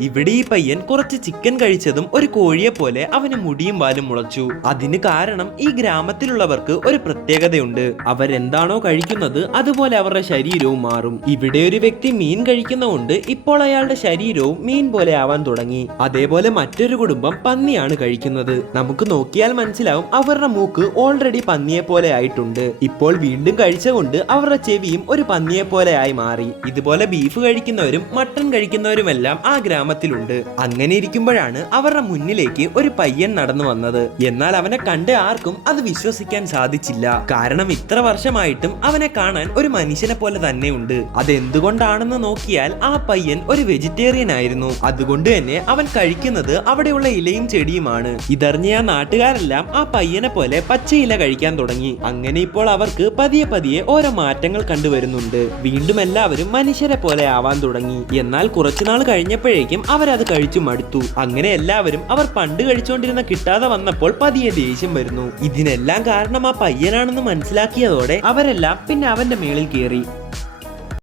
ഇവിടെ ഈ പയ്യൻ കുറച്ച് ചിക്കൻ കഴിച്ചതും ഒരു കോഴിയെ പോലെ അവന് മുടിയും വാലും മുളച്ചു. അതിന് കാരണം ഈ ഗ്രാമത്തിലുള്ളവർക്ക് ഒരു പ്രത്യേകതയുണ്ട്. അവരെന്താണോ കഴിക്കുന്നത് അതുപോലെ അവരുടെ ശരീരവും മാറും. ഇവിടെ ഒരു വ്യക്തി മീൻ കഴിക്കുന്നതുകൊണ്ട് ഇപ്പോൾ അയാളുടെ ശരീരവും മീൻ പോലെ ആവാൻ തുടങ്ങി. അതേപോലെ മറ്റൊരു കുടുംബം പന്നിയാണ് കഴിക്കുന്നത്. നമുക്ക് നോക്കിയാൽ മനസ്സിലാവും അവരുടെ മൂക്ക് ഓൾറെഡി പന്നിയെ പോലെ ആയിട്ടുണ്ട്. ഇപ്പോൾ വീണ്ടും കഴിച്ചുകൊണ്ട് അവരുടെ ചെവിയും ഒരു പന്നിയെ പോലെ ആയി മാറി. ഇതുപോലെ ബീഫ് കഴിക്കുന്നവരും മട്ടൺ കഴിക്കുന്നവരുമെല്ലാം ആ ഗ്രാമത്തിലുണ്ട്. അങ്ങനെ ഇരിക്കുമ്പോഴാണ് അവരുടെ മുന്നിലേക്ക് ഒരു പയ്യൻ നടന്നു വന്നത്. എന്നാൽ അവനെ കണ്ട് ആർക്കും അത് വിശ്വസിക്കാൻ സാധിച്ചില്ല. കാരണം ഇത്ര വർഷമായിട്ടും അവനെ കാണാൻ ഒരു മനുഷ്യനെ പോലെ തന്നെയുണ്ട്. അതെന്തുകൊണ്ടാണെന്ന് നോക്കിയാൽ ആ പയ്യൻ ഒരു വെജിറ്റേറിയൻ ആയിരുന്നു. അതുകൊണ്ട് തന്നെ അവൻ കഴിക്കുന്നത് അവിടെയുള്ള ഇലയും ചെടിയുമാണ്. ഇതറിഞ്ഞ ആ നാട്ടുകാരെല്ലാം ആ പയ്യനെ പോലെ പച്ചയില കഴിക്കാൻ തുടങ്ങി. അങ്ങനെ ഇപ്പോൾ അവർക്ക് പതിയെ പതിയെ ഓരോ മാറ്റങ്ങൾ കണ്ടുവരുന്നുണ്ട്. വീണ്ടും എല്ലാവരും മനുഷ്യരെ പോലെ ആവാൻ തുടങ്ങി. എന്നാൽ കുറച്ചുനാൾ കഴിഞ്ഞപ്പോഴേക്കും അവരത് കഴിച്ചു മടുത്തു. അങ്ങനെ എല്ലാവരും അവർ പണ്ട് കഴിച്ചുകൊണ്ടിരുന്ന കിട്ടാതെ വന്നപ്പോൾ പതിയെ ദേഷ്യം വരുന്നു. ഇതിനെല്ലാം കാരണം ആ പയ്യനാണെന്ന് മനസ്സിലാക്കിയതോടെ അവരെല്ലാം പിന്നെ അവന്റെ മേളിൽ കയറി.